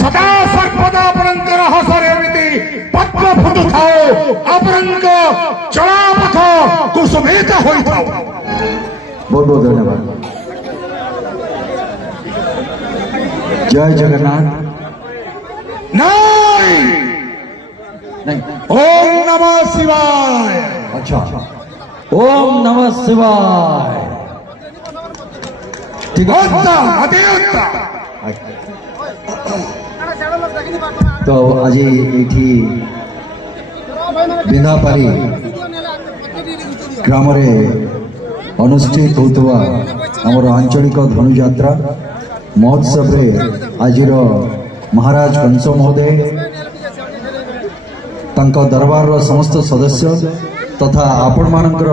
सदा सर्वदा आपणकर हसरे एमिति पद्म फुटु थाओ आपणक चलापथ कुसुमित होई थाओ। बहुत बहुत धन्यवाद। जय जगन्नाथ। नहीं ओम नमः शिवाय। अच्छा ओम नमः शिवाय। ठीक है तो आज ये बिंदापारी ग्राम अनुष्ठित होता आमर आंचलिक धनुयात्रा महोत्सव रे आज महाराज कंस महोदय तांका दरबार समस्त सदस्य तथा आपण मानकर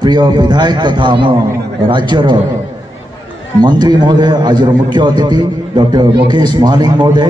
प्रिय विधायक तथा आम राज्यर मंत्री महोदय आज मुख्य अतिथि डॉक्टर मुकेश महालिंग महोदय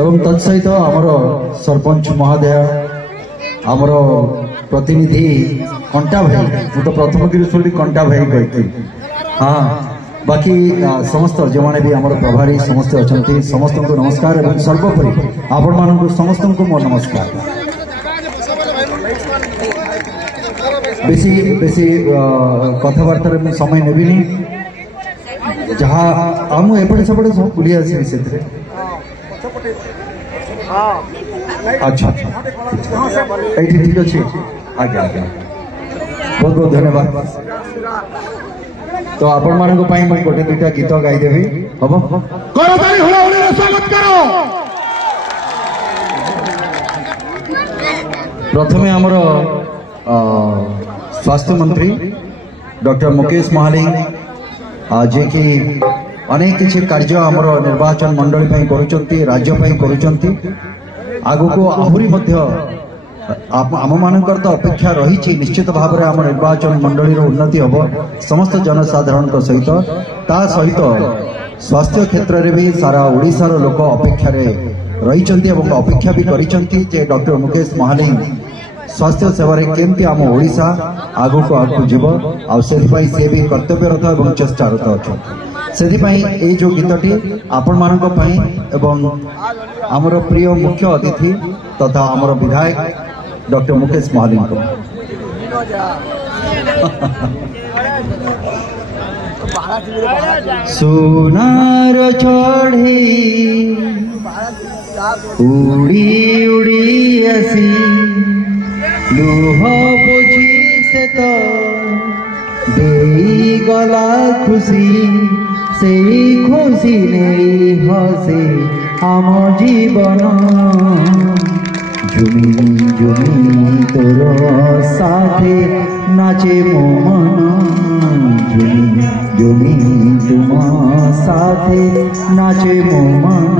एवं तत्सहित आमर सरपंच महोदय आमर प्रतिनिधि कंटा भाई तो प्रथम शुणी कंटा भाई कहती हाँ बाकी समस्त जो मैंने भी आम प्रभारी समस्त अच्छा समस्त को नमस्कार एवं सर्वोपरि आपण मानक समस्त को मो नमस्कार। बेसी बेसी कथबार्ता समय नेबिनी जहाँ आम एपटे सेपटे सब बुली आसि से अच्छा ये ठीक अच्छे आज्ञा आज्ञा बहुत बहुत धन्यवाद। तो आपण मानक गोटे दुईटा गीत गाईदेवी हम प्रथमे आमर स्वास्थ्य मंत्री डॉक्टर मुकेश महालिंग जे कि अनेक किसी कार्य आमर निर्वाचन मंडली करुचंती राज्य करुचंती आगु को आहुरी मध्य आम मानकर तो अपेक्षा रही निश्चित भाव में आम निर्वाचन मंडली उन्नति हम समस्त जनसाधारण सहित ता सहित स्वास्थ्य क्षेत्र में भी सारा ओडिशार लोक अपेक्षा रही अपेक्षा भी करिसेंती जे डॉक्टर मुकेश महालिंग स्वास्थ्य सेवा केमती आम ओडिशा आगु को आगु जीव से भी कर्तव्यरत और चेष्टारत अच्छा से जो गीतटी आपण मानक एवं आमर प्रिय मुख्य अतिथि तथा आमर विधायक डॉक्टर मुकेश महालिंग को सोनार चढ़ी उड़ी उड़ी आसी लुह बुझी से तो देई गला खुशी से खुशी नहीं हसे आम जीवन झुमी झुमी तोर साथे नाचे मो मन झुमी झुमी तुम साथे नाचे मो मन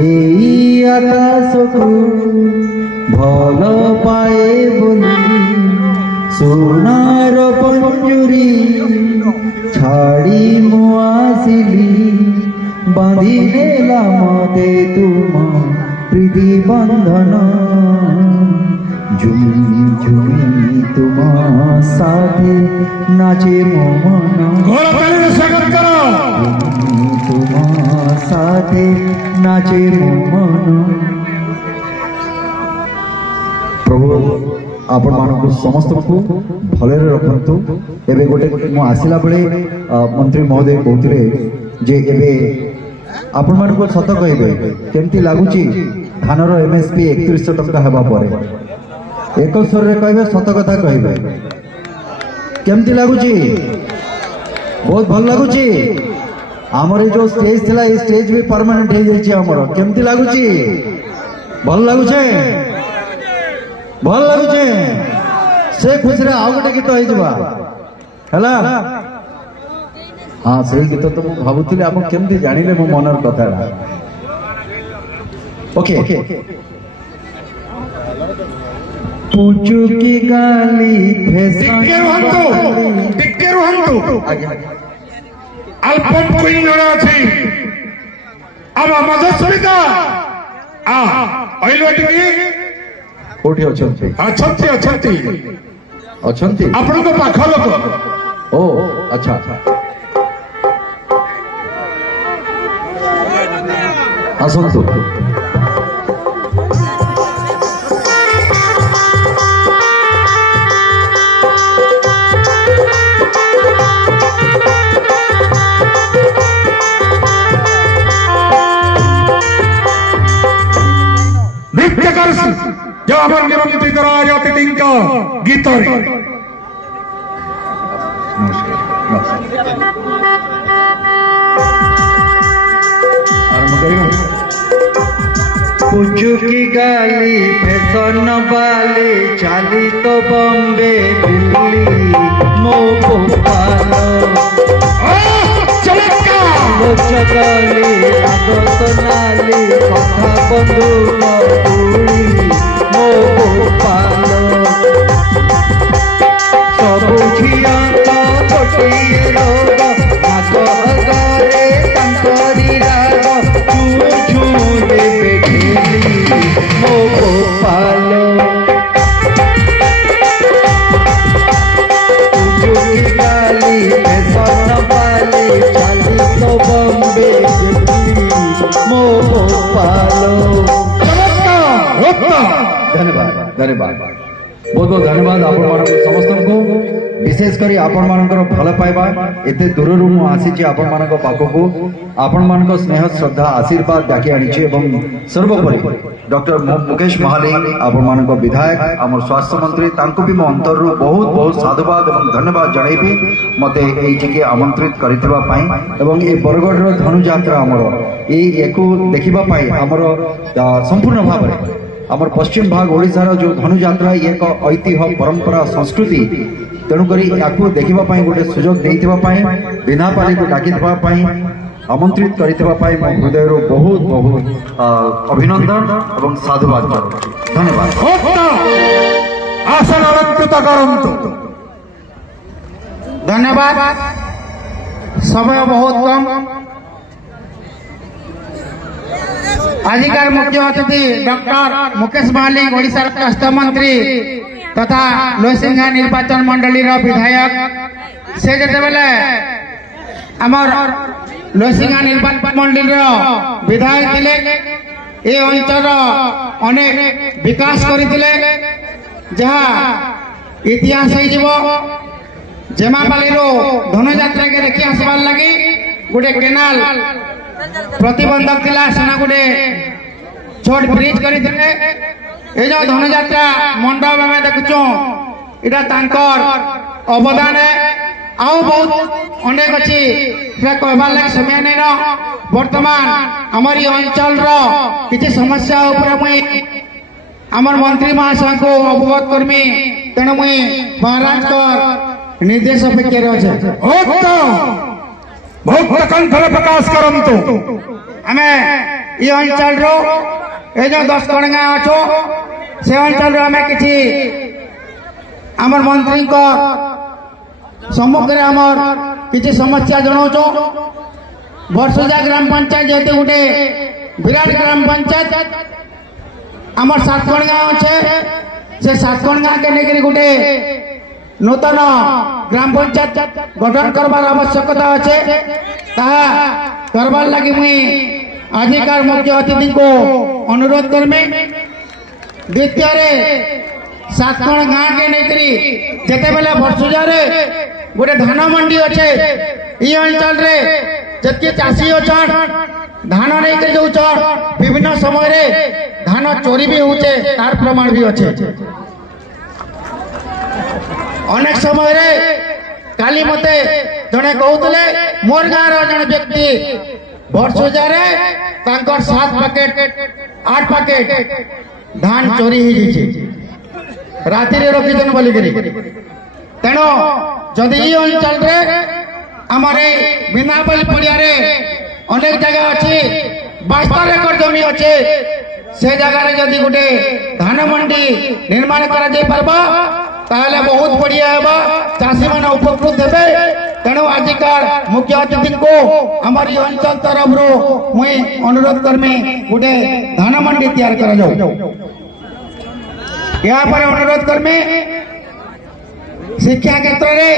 एई आकाश को भल पाए बोली सोनार पंजुरी छाड़ी मु आसिली बांधी देला मते तुम प्रीति बंधन झुमी झुमी तुम साथे नाचे मो मन झुमी तुम साथे नाचे मो मन। प्रभु आपण मानक समस्त को भले रखु एवं गोटे मु आसला बेले मंत्री महोदय कहते जे एबे आपण मानक सत कहे केमती लगुच धानर एमएसपी 3100 टंका हेबा परे एक स्वर रे कहे सत कथा कहे केमती लगुच बहुत भल लगुच आमर जो स्टेज थिला ये स्टेज भी परमानेंट हो जाइए आमर केमती लगुच भल लगुच भल लगुचे से खुशी रे आउ गोटे गीत हो हाँ से गीत तो मुझे भावुली आप केमती जानिले मो मनर कथा ओके पुचुकी गाली अल्पम कोई जरा अछि अब मधुसूरिता आ ओइलोटी कोठी अछंती अछंती अछंती अछंती आपन को पाख लोक ओ अच्छा आसतु जो अमर निमंत्रित राजअतिथि गीत पुचुकी गाली फैशन वाली चाली तो बॉम्बे दिल्ली मो भोपाल चकाली आगत नाली कथा बंधुक पूरी मो भोपाल सबु झिया गोटिए रोग नाग अगरे तांकरी राग छू छू देवे ढेली मो भोपाल गाली फैशन वाली चाली तो बॉम्बे दिल्ली मो भोपाल धन्यवाद धन्यवाद बहुत बहुत धन्यवाद आपण समस्त को विशेषकर आपण मानकर भल पाइबा एते दूररू मु आसी आपण मानक पाखकू आपण मानक स्नेह श्रद्धा आशीर्वाद डाकी आनी एवं सर्वोपरि डॉक्टर मुकेश महालिंग आपण मानक विधायक आम स्वास्थ्य मंत्री तांको भी मो अंतर बहुत बहुत साधुवाद एवं धन्यवाद जनइबी मते एइटिके आमंत्रित करितबा पई एवं ए बरगढ़ धनु यात्रा हमर एकु देखिबा पई हमर संपूर्ण भाव आमर पश्चिम भाग ओडिशार जो धनु यात्रा एक ऐतिह्य परंपरा संस्कृति तेणुकरी याकू देखिबा पई गोटे सुजोग देइतबा पई बिनापाली को डाकितबा पई आमंत्रित करितबा पई मो हृदयरो बहुत बहुत अभिनंदन एवं साधुवाद करूछि धन्यवाद आसन अलंकृत करंतु धन्यवाद समय बहुत कम आजिकार मुख्य अतिथि डॉक्टर मुकेश महालिंग ओडिशा स्वास्थ्य मंत्री तथा लोहसिंघा निर्वाचन मंडली विधायक से जते बेले आमर लोहसिंघा निर्वाचन मंडली विधायक थिले ए अंचल अनेक विकास करथिले जहाँ इतिहास जेमापाली धनु यात्रा के देखी आसबार लगी गोटे केनाल प्रतिबंधक थिला सेना गोटे छोट ब्रिज करथिले ए जो धनु यात्रा मंडप में देखुचो इटा तांकर अवदान है आउ बहुत अनेक अच्छी कहबार लगे समय नहीं न वर्तमान हमारी अंचल किसी समस्या ऊपर मुई आमर मंत्री महाशय को अवगत करमी तेणु मुई महाराज निर्देश अपेक्षा अच्छे बहुत कंठर प्रकाश करंतु आमे ये अंचल रो ए जो 10 कणगा अच्छो से अंचल रो आमे किछि आमर मंत्री को सम्मुख रे आमर किछि समस्या जणाउछो वर्षजा ग्राम पंचायत जेते गुटे विराट ग्राम पंचायत आमर 7 कणगा अच्छे से 7 कणगा के लेकर गुटे नूतन ग्राम पंचायत गठन करवार आवश्यकता अच्छे करवार लगी मुई आजिकार मुख्य अतिथि को अनुरोध करमी द्वितीय 7 गाँ के लेकरी जेते बेले वर्षुजा रे गोटे धान मंडी अच्छे ये अंचल रे जबकि चाषी अच्छन धान नहीं जाऊन विभिन्न समय रे धान चोरी भी होचे तार प्रमाण भी अच्छे अनेक समय रे काली मते जड़े कहते मोर गाँव जड़े व्यक्ति वर्षुजा रे 7 पैकेट 8 पैकेट धान चोरी हो राति रखीन बोलिकी तेणु जदि अंचल आमर बिनापाली पड़िया अनेक जगह अच्छी 72 एकड़ जमी अच्छे से जगह जदि गोटे धान मंडी निर्माण कर बहुत बढ़िया है चाषी मैंने उपकृत हे तेणु आजिकार मुख्य अतिथि को आमर अंचल तरफ रू मुई अनुरोध करमी गोटे धान मंडी तैयार कर अनुरोध करमी शिक्षा क्षेत्र में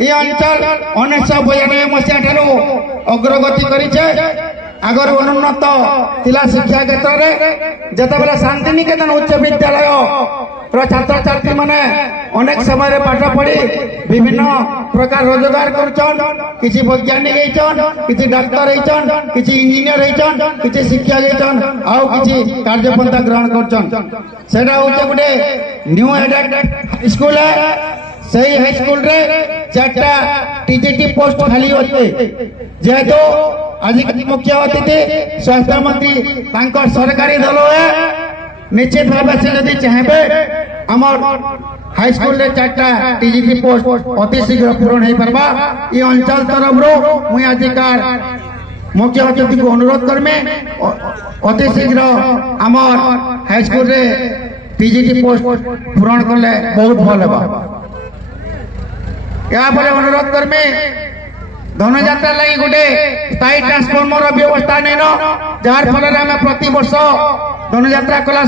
ये अंचल 1992 मसीहा ठारू अग्रगति करिछे आगर अनुन्नत थिला शिक्षा क्षेत्र में जतबेले शांतिनिकेतन उच्च विद्यालय छात्र छात्री माने अनेक समय पाठ पढ़ी विभिन्न प्रकार रोजगार करछन किछि वैज्ञानिक होइछन किछि डॉक्टर होइछन किछि इंजीनियर होइछन किछि शिक्षक होइछन आउ किछि कार्यपंथा ग्रहण करछन सेटा होचे गुटे न्यू एडेड हाई स्कूल है सही हाई स्कूल रे चारटा टीजीटी पोस्ट खाली होते जेहेतु आज मुख्य अतिथि स्वास्थ्य मंत्री तांकर सरकारी दल है निश्चित भाव से यदि चाहे आमर हाई स्कूल रे चारटा टीजीटी पोस्ट अति शीघ्र पूरण हो पार्बा ये अंचल तरफ मुई आजिकार मुख्य अतिथि को अनुरोध करमे अति शीघ्र आमर हाई स्कूल रे टीजीटी पोस्ट पूरण करले बहुत भल होगा या बोले अनुरोध करमे धनुयात्रा लगी गोटे स्थायी ट्रांसफॉर्मर व्यवस्था नहीं जार फल प्रति वर्ष धनुयात्रा कला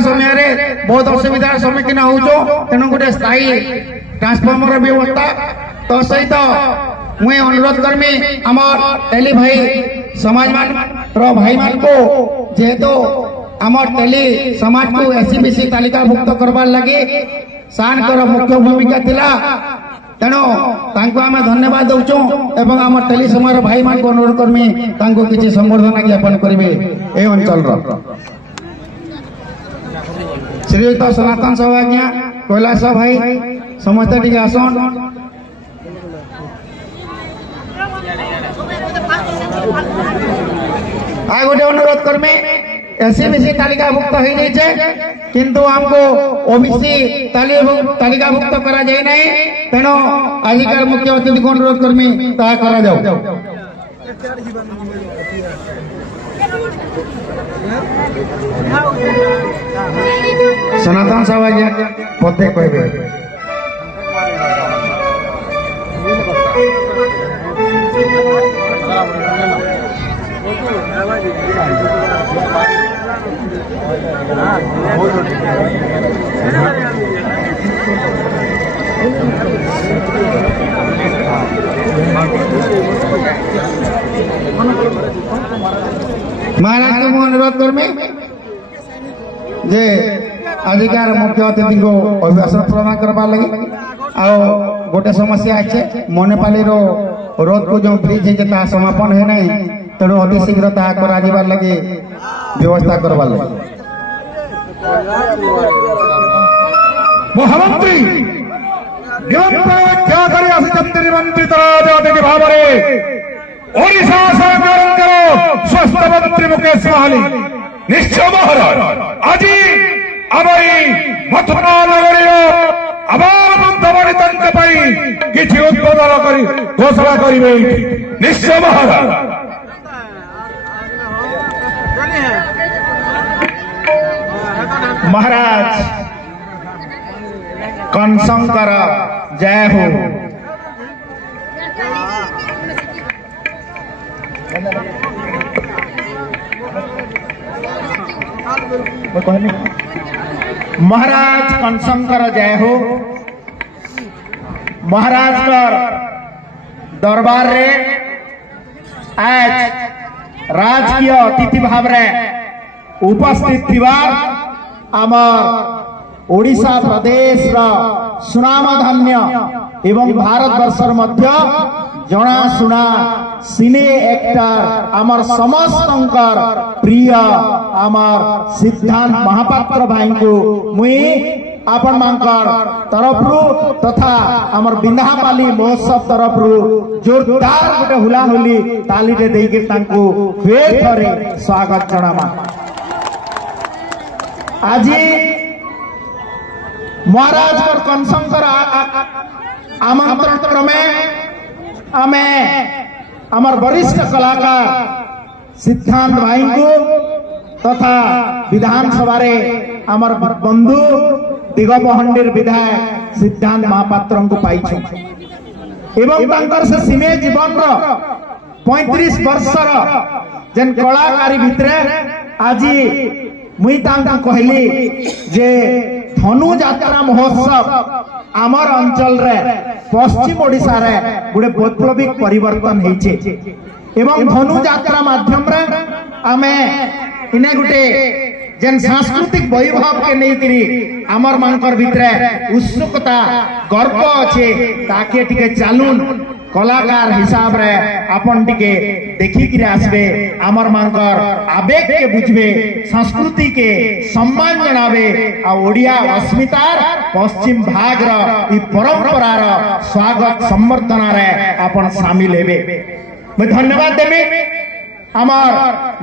समय बहुत असुविधार सम्मुखीन हो तेणु गोटे स्थायी ट्रांसफॉर्मर व्यवस्था तो सहित मुझे अनुरोध करमी आमर टेली भाई समाज भाई मान को जेहेतु आमर टेली समाज को एससीबीसी तालिकाभुक्त करवार लगे सान कर मुख्य भूमिका थिला तेणु तांको आमे धन्यवाद दउचो एवं आमर टेली समाज भाई मान को अनुरोध करमी तांको किछि संबर्धना ज्ञापन करिवे ए अंचल रो श्रीयुक्त सनातन सौभाग्य कैलाश भाई समस्त टिके आसन आ गोटे अनुरोध करमे एससीबीसी तालिकाभुक्त हो जाए किंतु हमको ओबीसी तालिकाभुक्त करा जाए नहीं तेणु आजिकार मुख्य अतिथि को अनुरोध करमी ता करा जाओ सनातन सौभाग्य पदे कहबे महाराज को अनुरोध करमे जे अधिकार मुख्य अतिथि को अभिभाषण प्रदान करवा लगे आ गोटे समस्या अच्छे मनेपाली रोड को जो ब्रिज है समापन है नहीं तेणु अति शीघ्र ता करा लगे व्यवस्था करवा लगे महामंत्री मंत्रित राजनीति भाव ओडिशा सरकार स्वास्थ्य मंत्री मुकेश महाली निश्चय महाराज आज आम मथुरा नगरी आबाल वृद्ध बालिका किसी उद्बोधन कर घोषणा करेंगे निश्चय महाराज महाराज कनशंकर जय हो महाराज कनशंकर जय हो महाराज दरबार रे आज राजकीय अतिथि भाव उपस्थित थिबा आमर ओडिशा प्रदेश सुनामधन्य एवं भारत वर्षर मध्य जनाशुना सिने एक्टर आमर समस्तंकर प्रिय आमर सिद्धांत महापात्र भाई को मुई आपण मांकर तरफरु तथा आमर बिंधापाली महोत्सव तरफरु जोरदार गोटे हुलाहुली तालीटे देके तांको फेर थरे स्वागत जनामा आज महाराज कनशंकर आमंत्रण क्रमे आमे आमर वरिष्ठ कलाकार सिद्धांत भाई को तथा विधानसभा रे आमर बंधु दिगपहंडीर विधायक सिद्धांत महापात्र को पाई एवं तांकर से सिने जीवन 35 वर्षर जेन कलाकारी भितर आज मुई तांका कहली जे धनु यात्रा महोत्सव आमर अंचल रे पश्चिम ओडिशा रे गुडे वैप्लविक परिवर्तन हेचे एवं धनु यात्रा माध्यम रे आमे इने गुटे जेन सांस्कृतिक वैभव के नेकरी आमर मानकर भितरे उत्सुकता गर्व अच्छे ताके टिके चालून कलाकार हिसाब रे अपन टिके देखी कि आसबे आमर मानकर आवेग के बुझबे संस्कृति के सम्मान जनाबे आ ओडिया अस्मितार पश्चिम भाग इ परंपरा स्वागत संवर्धना रे अपन शामिल हेबे। मैं धन्यवाद देबे आमर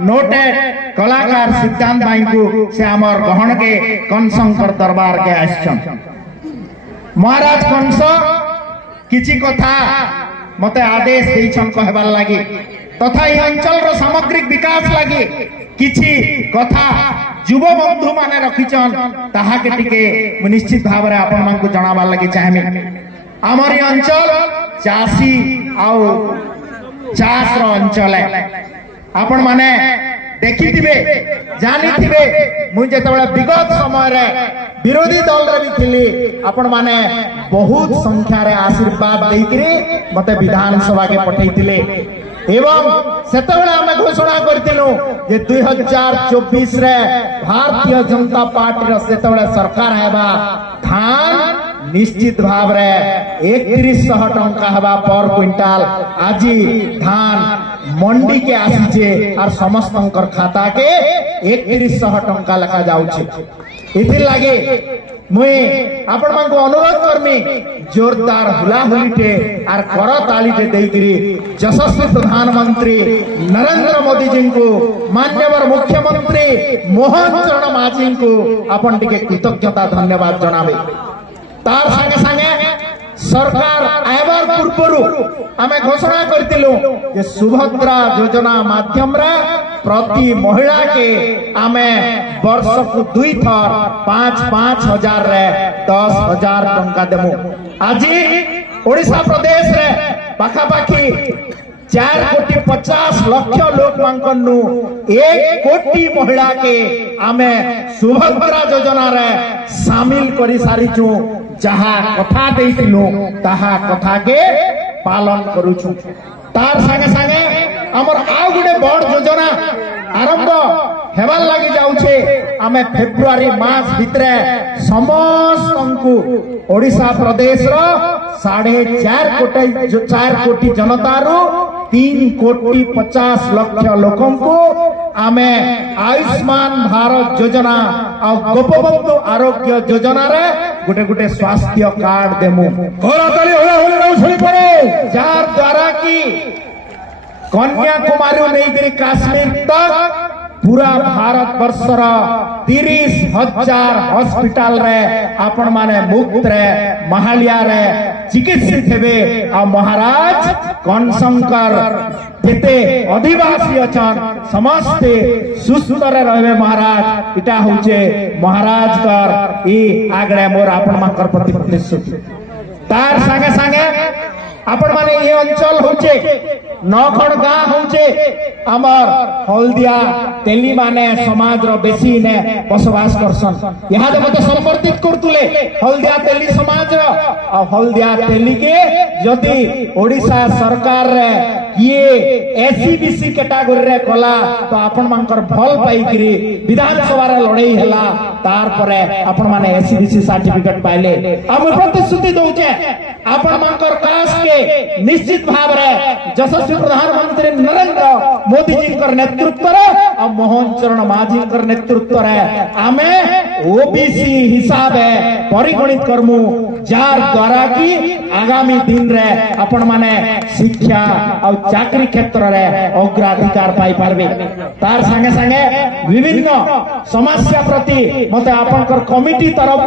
नोटेड कलाकार सिद्धांत भाई को से आमर गहन के कनशंकर दरबार के आश्चन महाराज कंस किछि कथा मते आदेश देछन कहबार लागि तथा ई अंचल रो सामग्रिक विकास लागि किछि कथा युवा बंधु माने रखिछन ताहा के टिके निश्चित भाव रे आपन मान को जणाबार लागि चाहेमी। आमर ई अंचल चासी आउ चास रो अंचल है आपण माने देखी थिबे जानी थिबे मु जेतबेला विगत समय रे विरोधी दल रे भी थिली आपण माने बहुत संख्या रे आशीर्वाद देइकरी मते विधानसभा के पठैतिले एवं सेतबेला हमें घोषणा करथिलु जे 2024 रे भारतीय जनता पार्टी रो सेतबेला सरकार हेबा धान निश्चित भाव रे 3100 टंका हेबा पर क्विंटाल आजी धान मंडी के आसीचे और समस्त खाता के 3100 टंका लखा जाउछे। इथि लागे मुई आपण मान को अनुरोध करमी जोरदार हुलाहुलीटे और करतालीटे देइकरी यशस्वी प्रधानमंत्री नरेंद्र मोदी जी को मान्यवर मुख्यमंत्री मोहन चरण माझी को आपण टिके कृतज्ञता धन्यवाद जनाबे। तार संगे संगे सरकार आयबार पूर्व आमे घोषणा करथिलु जे सुभद्रा योजना माध्यम रे प्रति महिला के आमे वर्ष को 2 थर 5-5 हजार रे 10,000 टंका देमु। आजी ओडिशा प्रदेश रे पाखा पाखी 4,50,00,000 लोक मांकनु 1 कोटी महिला के आमे सुभद्रा योजना रे शामिल करी सारिछु जहा कथा देइथिलु ताहा कथा के पालन करूछु। तार संगे संगे हमर आ गुडे बड़ योजना आरंभ हेबार लागि जाउछे आमे फेब्रुआरी मास भितरे समस्तंकु ओडिशा प्रदेश रो 4.5 कोटी जनतारू 3,50,00,000 लोकों को आमे आयुष्मान भारत योजना और गोपबंधु आरोग्य योजना रे गुटे गुटे स्वास्थ्य कार्ड देमु जार द्वारा की कन्याकुमारी नहीं काश्मीर तक पूरा भारत वर्षर 30,000 हॉस्पिटल रे आपण माने मुक्त रे महालिया रे चिकित्सित हेबे आ महाराज कनशंकर जेते आदिवासी अछन समस्त सुस्थ रे रहबे महाराज इटा होचे महाराज कर ई आगरे मोर आपण मानकर प्रति प्रतिश्रुति। तार संगे संगे आपण माने ये अंचल होचे नखड़ गाँ होचे आमर हल्दिया तेली माने समाज रो बेसी ने बसवास करसन यहाँ दे मते संवर्धित करतुले हल्दिया तेली समाज रो आ हल्दिया तेली के यदि ओडिशा सरकार रे ये एससीबीसी कैटेगरी रे कला तो आपण मानकर भल पाइकरी विधानसभा रे लड़ाई हैला तार परे आपण माने एससीबीसी सर्टिफिकेट पाइले हम प्रतिश्रुति दउचे आपण मानकर कास के निश्चित भाव रे यशस्वी प्रधानमंत्री नरेंद्र मोदी जी कर नेतृत्व रे और मोहन चरण माझी कर नेतृत्व रे आमे ओबीसी हिसाब है परिगणित करमु जार द्वारा की आगामी दिन रे आपण माने शिक्षा और चाकरी क्षेत्र रे अग्राधिकार पाई पारबे। तार संगे संगे विभिन्न समस्या प्रति मते आपनकर कमिटी तरफ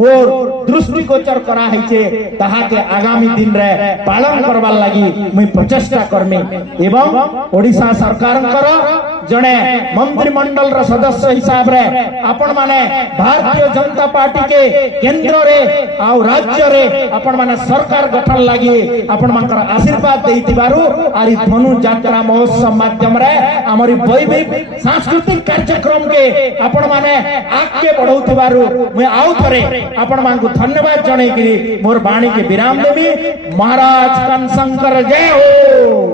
मोर दृष्टिगोचर करा है ताहाके आगामी दिन रे पालन करवार लगी मुई प्रचेष्टा करमी एवं ओडिशा सरकार जड़े मंत्रिमंडल रा सदस्य हिसाब रे आपण माने भारतीय जनता पार्टी के केंद्र रे आउ राज्य रे आपण माने सरकार गठन लगी आपण मानकर आशीर्वाद देइतिबारु आरि धनु यात्रा महोत्सव माध्यम रे हमरी वैविक सांस्कृतिक कार्यक्रम के आपण माने आगे बढ़ौतिबारु मैं आउ थरे आपण मानकु धन्यवाद जणै कि मोर वाणी के विराम देबी। महाराज कनशंकर जय हो।